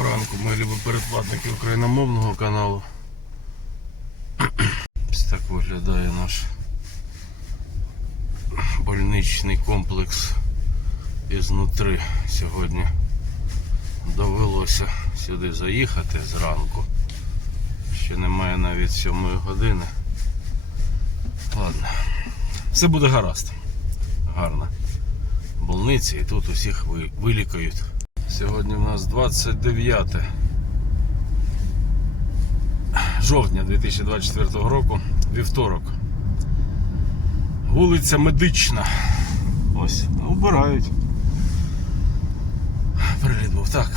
Доброго ранку, мої любі передплатники україномовного каналу. Ось так виглядає наш больничний комплекс ізнутри сьогодні. Довелося сюди заїхати зранку. Ще немає навіть сьомої години. Ладно. Все буде гаразд. Гарно. Больниці і тут усіх ви- вилікають. Сьогодні в нас 29 жовтня 2024 року, вівторок. Вулиця Медична. Ось, убирають. Приліт був. Так.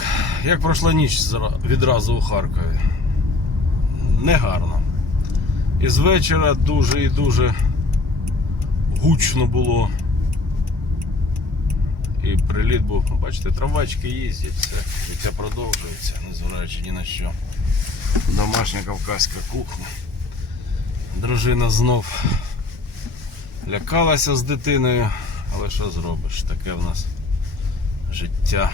Як пройшла ніч відразу у Харкові? Негарно. І з вечора дуже і дуже гучно було. І приліт був, ну, бачите, трамвайчики їздять, все, життя продовжується, незважаючи ні на що. Домашня кавказька кухня. Дружина знов лякалася з дитиною, але що зробиш? Таке в нас життя.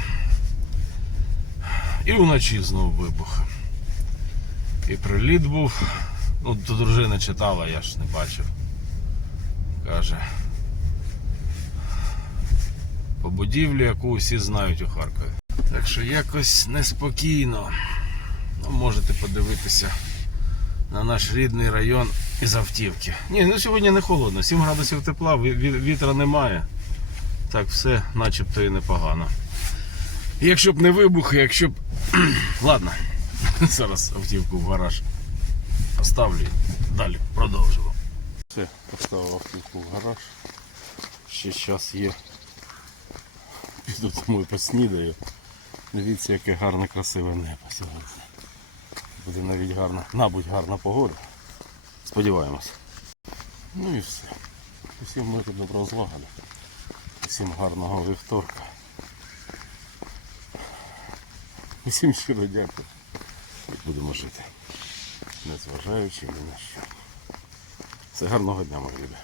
І вночі знов вибух. І приліт був. Ну, до дружини читала, я ж не бачив. Каже, по будівлі, яку всі знають у Харкові. Так що якось неспокійно. Ну, можете подивитися на наш рідний район із автівки. Ні, ну сьогодні не холодно, 7 градусів тепла, ві- ві- вітра немає. Так, все начебто і непогано. Якщо б не вибух, якщо б. Ладно, зараз автівку в гараж поставлю далі продовжимо. Все, поставив автівку в гараж. Ще час є. Піду тому і поснідаю. Дивіться, яке гарне красиве небо сьогодні. Буде навіть гарна, мабуть, гарна погода. Сподіваємось. Ну і все. Усім миру доброго злагоди. Усім гарного вівторка. Усім щиро дякую. Будемо жити. Незважаючи ні на що. Все гарного дня, мої любі.